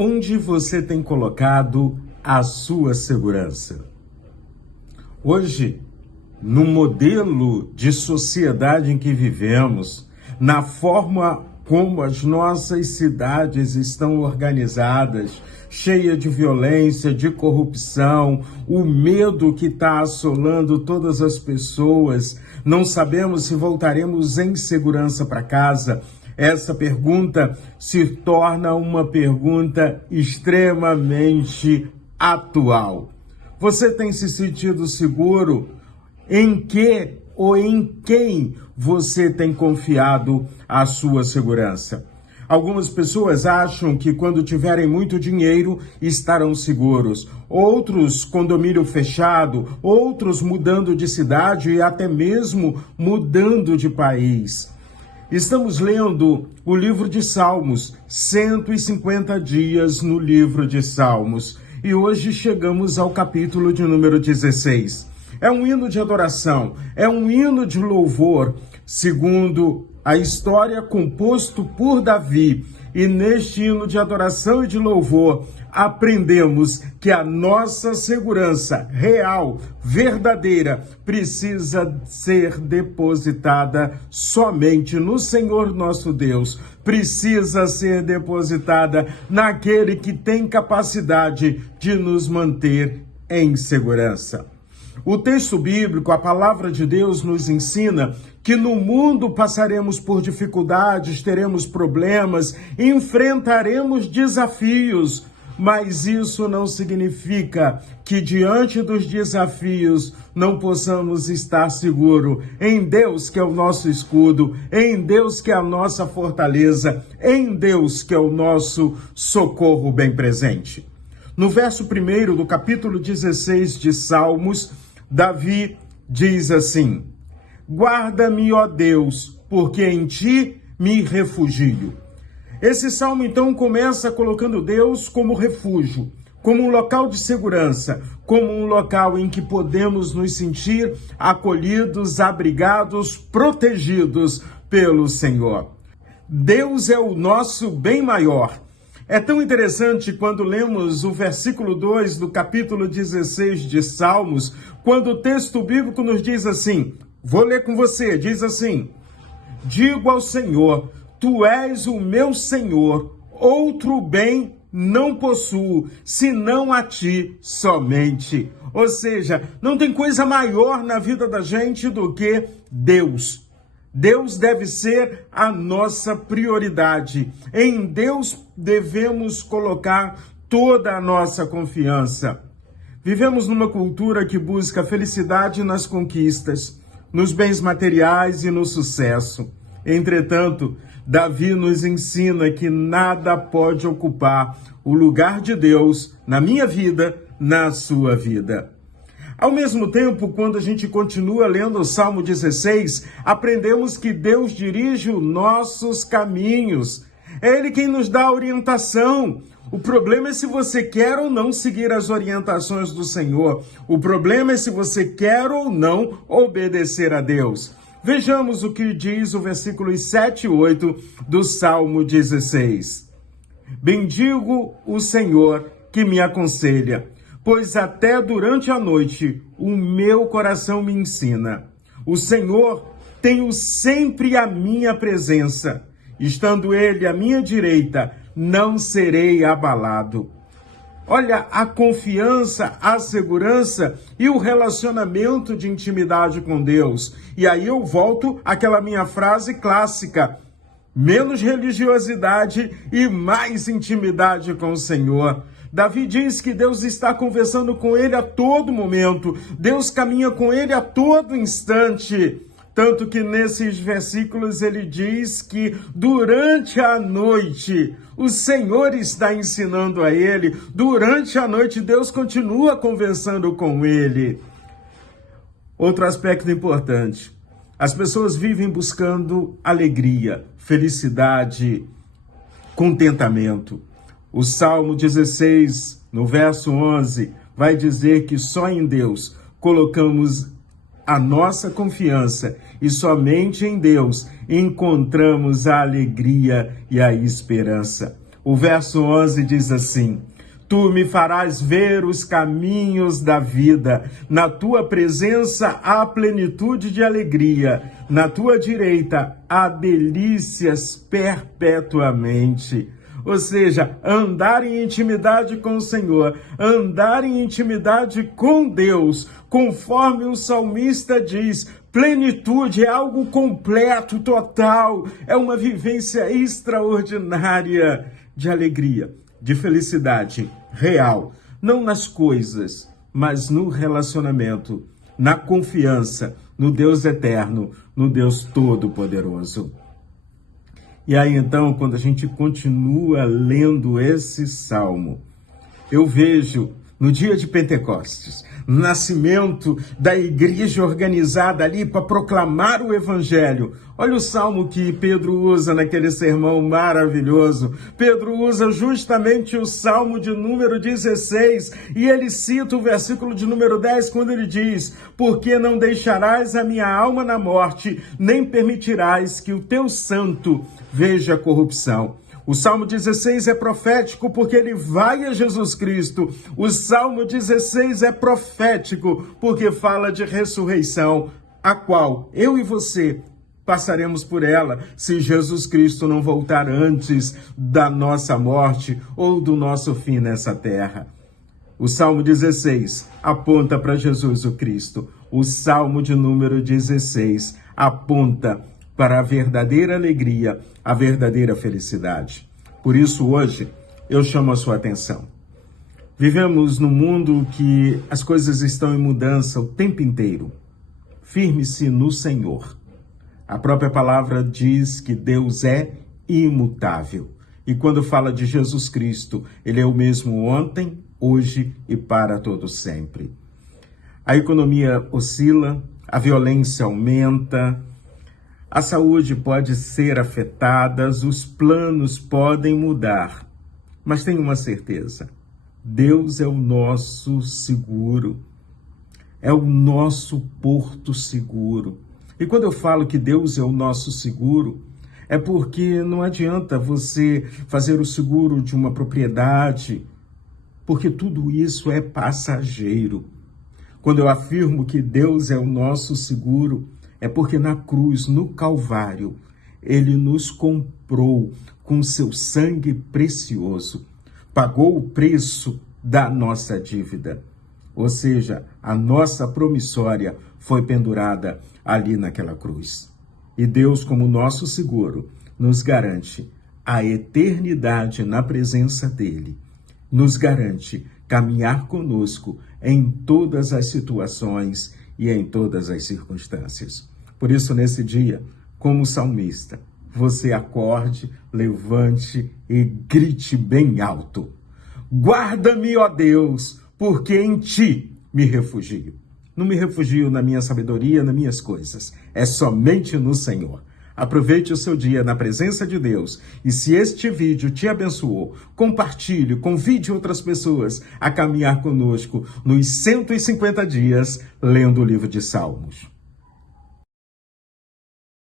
Onde você tem colocado a sua segurança? Hoje, no modelo de sociedade em que vivemos, na forma como as nossas cidades estão organizadas, cheia de violência, de corrupção, o medo que está assolando todas as pessoas, não sabemos se voltaremos em segurança para casa. Essa pergunta se torna uma pergunta extremamente atual. Você tem se sentido seguro? Em que ou em quem você tem confiado a sua segurança? Algumas pessoas acham que quando tiverem muito dinheiro estarão seguros. Outros, condomínio fechado, outros mudando de cidade e até mesmo mudando de país. Estamos lendo o livro de Salmos, 150 dias no livro de Salmos. E hoje chegamos ao capítulo de número 16. É um hino de adoração, é um hino de louvor, segundo a história composto por Davi. E neste hino de adoração e de louvor, aprendemos que a nossa segurança real, verdadeira, precisa ser depositada somente no Senhor nosso Deus. Precisa ser depositada naquele que tem capacidade de nos manter em segurança. O texto bíblico, a palavra de Deus, nos ensina que no mundo passaremos por dificuldades, teremos problemas, enfrentaremos desafios, mas isso não significa que diante dos desafios não possamos estar seguros em Deus, que é o nosso escudo, em Deus, que é a nossa fortaleza, em Deus, que é o nosso socorro bem presente. No verso 1 do capítulo 16 de Salmos, Davi diz assim: guarda-me, ó Deus, porque em ti me refugio. Esse salmo, então, começa colocando Deus como refúgio, como um local de segurança, como um local em que podemos nos sentir acolhidos, abrigados, protegidos pelo Senhor. Deus é o nosso bem maior. É tão interessante quando lemos o versículo 2 do capítulo 16 de Salmos, quando o texto bíblico nos diz assim, vou ler com você, diz assim: digo ao Senhor, tu és o meu Senhor, outro bem não possuo, senão a ti somente. Ou seja, não tem coisa maior na vida da gente do que Deus. Deus deve ser a nossa prioridade. Em Deus devemos colocar toda a nossa confiança. Vivemos numa cultura que busca felicidade nas conquistas, nos bens materiais e no sucesso. Entretanto, Davi nos ensina que nada pode ocupar o lugar de Deus na minha vida, na sua vida. Ao mesmo tempo, quando a gente continua lendo o Salmo 16, aprendemos que Deus dirige os nossos caminhos. É Ele quem nos dá a orientação. O problema é se você quer ou não seguir as orientações do Senhor. O problema é se você quer ou não obedecer a Deus. Vejamos o que diz o versículos 7 e 8 do Salmo 16. Bendigo o Senhor que me aconselha, pois até durante a noite o meu coração me ensina. O Senhor tem sempre a minha presença. Estando Ele à minha direita, não serei abalado. Olha, a confiança, a segurança e o relacionamento de intimidade com Deus. E aí eu volto àquela minha frase clássica: menos religiosidade e mais intimidade com o Senhor. Davi diz que Deus está conversando com ele a todo momento. Deus caminha com ele a todo instante. Tanto que nesses versículos ele diz que durante a noite o Senhor está ensinando a ele. Durante a noite Deus continua conversando com ele. Outro aspecto importante. As pessoas vivem buscando alegria, felicidade, contentamento. O Salmo 16, no verso 11, vai dizer que só em Deus colocamos a nossa confiança e somente em Deus encontramos a alegria e a esperança. O verso 11 diz assim: Tu me farás ver os caminhos da vida, na tua presença há plenitude de alegria, na tua direita há delícias perpetuamente. Ou seja, andar em intimidade com o Senhor, andar em intimidade com Deus, conforme o salmista diz, plenitude é algo completo, total, é uma vivência extraordinária de alegria, de felicidade real, não nas coisas, mas no relacionamento, na confiança no Deus eterno, no Deus todo-poderoso. E aí então, quando a gente continua lendo esse salmo, eu vejo no dia de Pentecostes, nascimento da igreja organizada ali para proclamar o evangelho. Olha o salmo que Pedro usa naquele sermão maravilhoso. Pedro usa justamente o salmo de número 16 e ele cita o versículo de número 10 quando ele diz: Porque não deixarás a minha alma na morte, nem permitirás que o teu santo veja a corrupção. O Salmo 16 é profético porque ele vai a Jesus Cristo. O Salmo 16 é profético porque fala de ressurreição, a qual eu e você passaremos por ela se Jesus Cristo não voltar antes da nossa morte ou do nosso fim nessa terra. O Salmo 16 aponta para Jesus o Cristo. O Salmo de número 16 aponta para a verdadeira alegria, a verdadeira felicidade. Por isso, hoje, eu chamo a sua atenção. Vivemos num mundo que as coisas estão em mudança o tempo inteiro. Firme-se no Senhor. A própria palavra diz que Deus é imutável. E quando fala de Jesus Cristo, ele é o mesmo ontem, hoje e para todo sempre. A economia oscila, a violência aumenta, a saúde pode ser afetada, os planos podem mudar, mas tenho uma certeza, Deus é o nosso seguro, é o nosso porto seguro. E quando eu falo que Deus é o nosso seguro, é porque não adianta você fazer o seguro de uma propriedade, porque tudo isso é passageiro. Quando eu afirmo que Deus é o nosso seguro, é porque na cruz, no Calvário, ele nos comprou com seu sangue precioso, pagou o preço da nossa dívida. Ou seja, a nossa promissória foi pendurada ali naquela cruz. E Deus, como nosso seguro, nos garante a eternidade na presença dele, nos garante caminhar conosco em todas as situações e em todas as circunstâncias. Por isso, nesse dia, como salmista, você acorde, levante e grite bem alto: Guarda-me, ó Deus, porque em ti me refugio. Não me refugio na minha sabedoria, nas minhas coisas. É somente no Senhor. Aproveite o seu dia na presença de Deus. E se este vídeo te abençoou, compartilhe, convide outras pessoas a caminhar conosco nos 150 dias lendo o livro de Salmos.